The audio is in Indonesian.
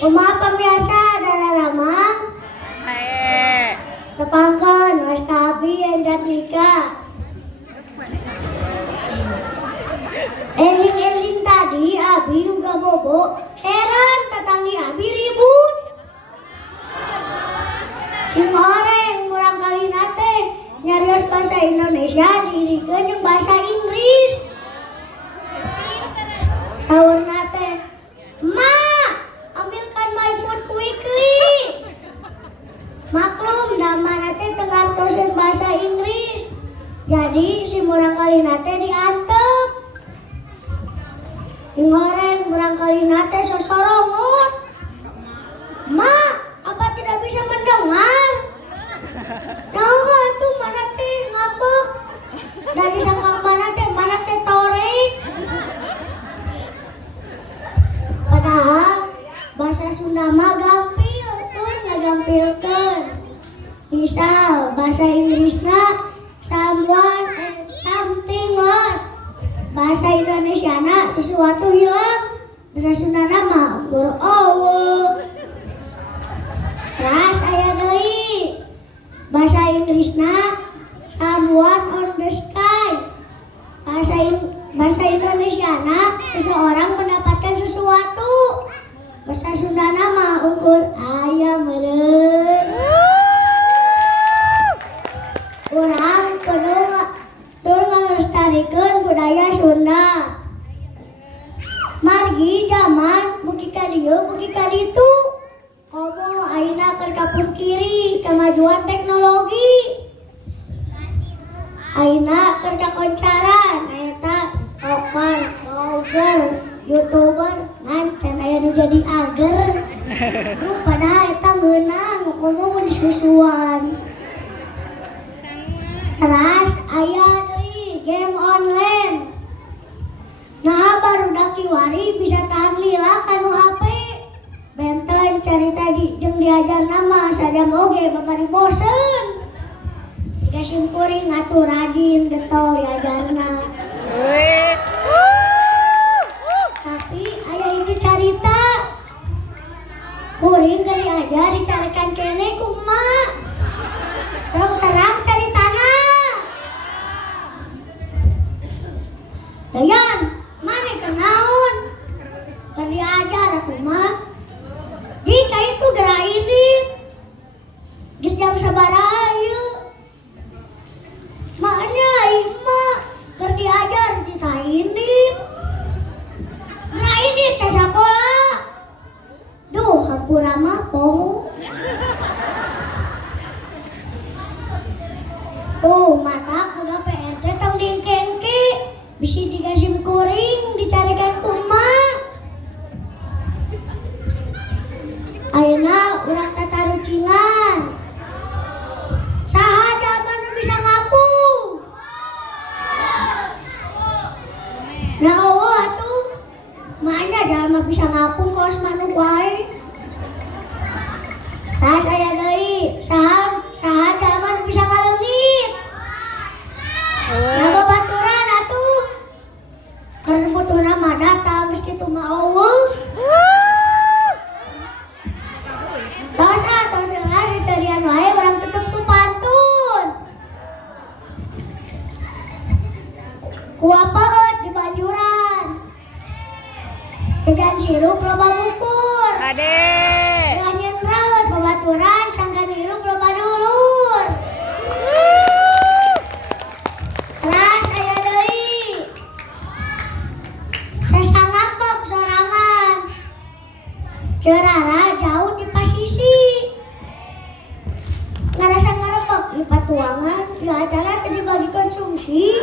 Kumaha pambiasa adalah ramah. Tepangkan wastabi enjat nikah. Eling-eling tadi abi juga bobo. Heran tetanggi abi ribut. Si goreng murang kali nate nyarios bahasa Indonesia dirikeun jeung bahasa Inggris. Saur nate, "Ma, ambilkan my food quickly." Maklum nama nate tengartoseun bahasa Inggris. Jadi si murang kali nate diantep. Ngoreng murang kali nate sosorongot. "Ma, apa tidak bisa mendengar?" Tahu tuh mana teh ngambek. Dari sangka mana teh torek. Padahal bahasa Sunda mah gampil tuh ngagampilkeun. Misal bahasa Inggrisna someone and something lost. Bahasa Indonesiana sesuatu hilang. Bahasa Sunda mah gur eueuh. Ras aya deui. Bahasa Inggrisna someone on the sky. Bahasa Indonesiana seseorang mendapatkan sesuatu. Bahasa Sunda mah ukur aya meureun. Urang kudu ngalestarikeun budaya Sunda. Margi zaman mugi ka dieu mugi ka ditu. Komo ayeuna keur kapun kiri kemajuan teknologi. Ayeuna keur kakoncaran eta tokoh, blogger, YouTuber ngan can aya nu jadi ager. Duh padahal eta ngeunang komo mun disusuan. Teras aya deui game online. Nah barudak kiwari bisa tahan lila kanu HP. Benten carita jeung diajar nama sadam oge babari bosen. Dikasih kuring ngatur rajin getol diajarna. Tapi aya hiji carita. Kuring geus diajar dicarekan kene ku emak. Rong terang caritana. Dayan, mane keur naon? Keur diajar atuh mah. Jika itu gerak ini geus jam sabaraha ieu? Maknya mak keur diajar di ta ini. Gerak ini ke sakola. Duh, hampura mah poho. Tuh, mata kuda PRT tong dingkengke. Bisi dikasih kuring dicarikan ku emak. Ayeuna urang tatarucingan. Saha jalma nu bisa ngapung? Nah eueuh atuh. Manya jalma bisa ngapung kos manuk wae. Ras aya deui, saha jalma nu bisa ngaleungit? Nah babaturan atuh. Karena butuhna mah data geus kitu mah eueuh. Tos seserian wae urang tetep ku pantun. Ku apaeut di banjuran. Tegan sirup loba bukur. Ade. Nyanyian raut babaturan sangkan hirup loba dulur. Ras aya deui. Sesangapok sorangan. Cerara jauh di pasisi. Ngarasa ngarepek di patuangan, ya acara tadi bagi konsumsi.